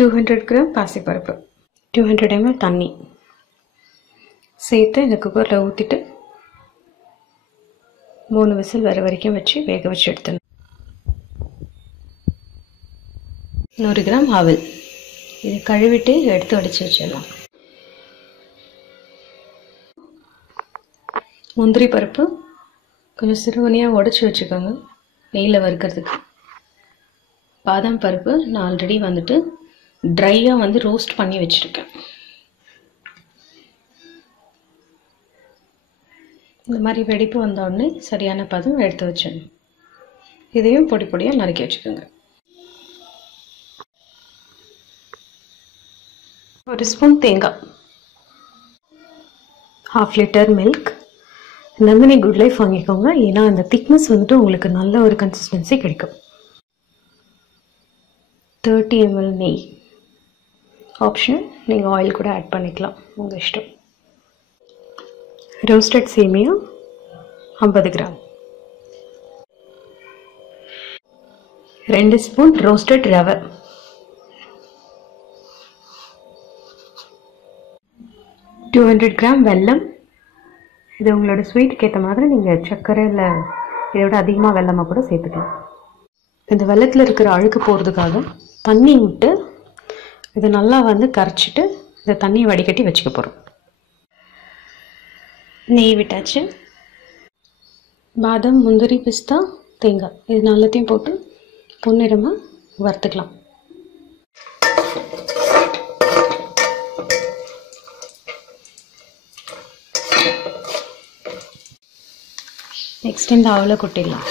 200 gram பாசிப்பருப்பு, 200 ml தண்ணி சேர்த்து இந்த குக்கரில் ஊற்றிட்டு 3 விசில் வர வரைக்கும் வச்சு வேக வச்சு எடுத்துடணும். 100 கிராம் ஆவில், இதை கழுவிட்டு எடுத்து வடித்து வச்சிடலாம். முந்திரி பருப்பு கொஞ்சம் சிறுவனியாக உடச்சி வச்சுக்கோங்க நெய்யில் வறுக்கிறதுக்கு. பாதாம் பருப்பு நான் ஆல்ரெடி வந்துட்டு ட்ரையாக ரோஸ்ட் பண்ணி வச்சுருக்கேன். இந்த மாதிரி வெடிப்பு வந்த உடனே சரியான பதம் எடுத்து வச்சிடணும். இதையும் பொடி பொடியாக நறுக்கி வச்சுக்கோங்க. 1 ஸ்பூன் தேங்காய், 1/2 litre milk. Nandini good life வாங்கிக்கோங்க, ஏன்னா அந்த திக்னஸ் உங்களுக்கு நல்ல ஒரு கன்சிஸ்டன்சி கிடைக்கும். 30 ml நெய், ஆப்ஷனல், நீங்கள் ஆயில் கூட ஆட் பண்ணிக்கலாம், உங்கள் இஷ்டம். ரோஸ்டட் சேமியா 50 கிராம், 2 ஸ்பூன் ரோஸ்டட் ரவை, 200 கிராம் வெல்லம். இது உங்களோட ஸ்வீட்டுக்கு ஏற்ற மாதிரி நீங்கள் சர்க்கரை இல்லை இதை விட அதிகமாக வெல்லமாக கூட சேர்த்துக்கலாம். இந்த வெல்லத்தில் இருக்கிற அழுக்கு போகிறதுக்காக தண்ணி விட்டு இதை நல்லா கரைச்சிட்டு இந்த தண்ணியை வடிகட்டி வச்சுக்க போகிறோம். நெய் விட்டாச்சு. பாதாம், முந்திரி, பிஸ்தா, தேங்காய் இது நல்லத்தையும் போட்டு பொன்னிறமாக வறுத்துக்கலாம். நெக்ஸ்ட் இந்த அவலை கொட்டிடலாம்.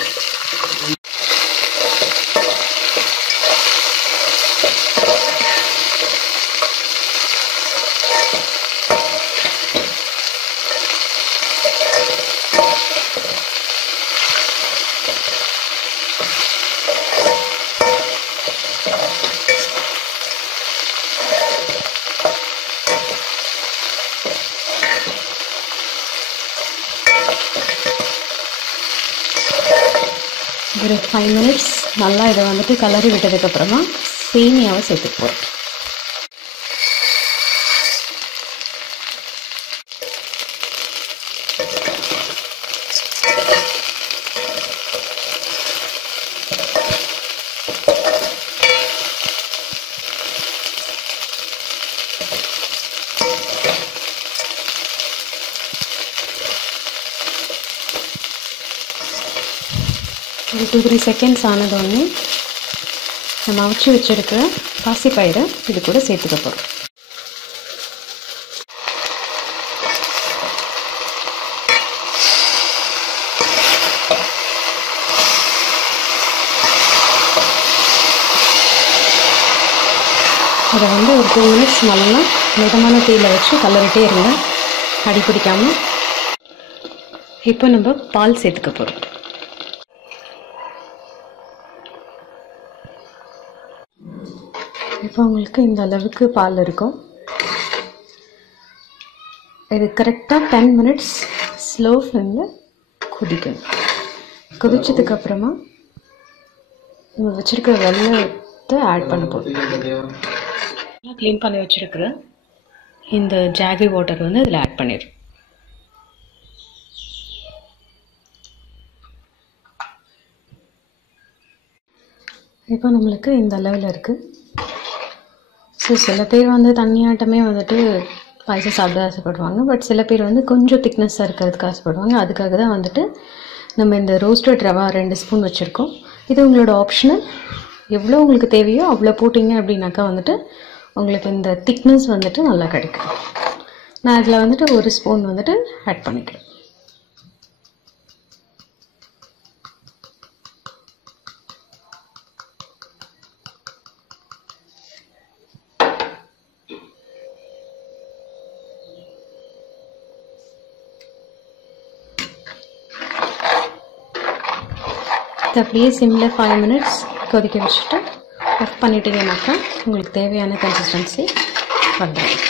ஒரு 5 minutes நல்லா இதை கலரி விட்டதுக்கப்புறமா சேமியாவை சேர்த்துக்க போகிறோம். ஒரு 2-3 செகண்ட்ஸ் ஆனதோடனே நம்ம அவிச்சு வச்சுருக்கிற பாசிப்பயிரை இது கூட சேர்த்துக்க போகிறோம். இதை ஒரு 2 minutes நல்லா மிதமான தீயில் வச்சு கலரிட்டே இருங்க, அடி பிடிக்காமல். இப்போ நம்ம பால் சேர்த்துக்க போகிறோம். இப்போ உங்களுக்கு இந்த அளவுக்கு பால் இருக்கும். இது கரெக்டாக 10 minutes ஸ்லோ ஃப்ளேமில் கொதிக்கணும். கொதிச்சதுக்கப்புறமா நம்ம வச்சுருக்கிற வெல்லத்தை ஆட் பண்ண போதும். க்ளீன் பண்ணி வச்சுருக்கிற இந்த ஜாகரி வாட்டர் இதில் ஆட் பண்ணிடும். இப்போ நம்மளுக்கு இந்த அளவில் இருக்குது. ஸோ சில பேர் தண்ணியாட்டமே பாயசம் சாப்பிட ஆசைப்படுவாங்க. பட் சில பேர் கொஞ்சம் திக்னஸாக இருக்கிறதுக்கு ஆசைப்படுவாங்க. அதுக்காக தான் நம்ம இந்த ரோஸ்டட் ரவா 2 ஸ்பூன் வச்சுருக்கோம். இது உங்களோட ஆப்ஷனல். எவ்வளோ உங்களுக்கு தேவையோ அவ்வளோ போட்டிங்க அப்படின்னாக்கா உங்களுக்கு இந்த திக்னஸ் நல்லா கிடைக்கும். நான் அதில் 1 ஸ்பூன் ஆட் பண்ணிக்கிறேன். அப்படியே சிம்மில் 5 minutes கொதிக்க வச்சுட்டு ஆஃப் பண்ணிட்டீங்கன்னாக்கா உங்களுக்கு தேவையான கன்சிஸ்டன்சி வந்துடும்.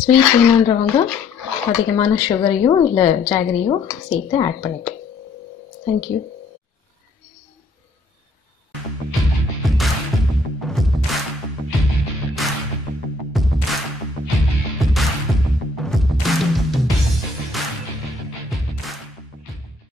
ஸ்வீட் வேணுன்றவங்க அதிகமான சுகரையோ இல்லை ஜாகரியோ சேர்த்து ஆட் பண்ணிக்கலாம். தேங்க்யூ.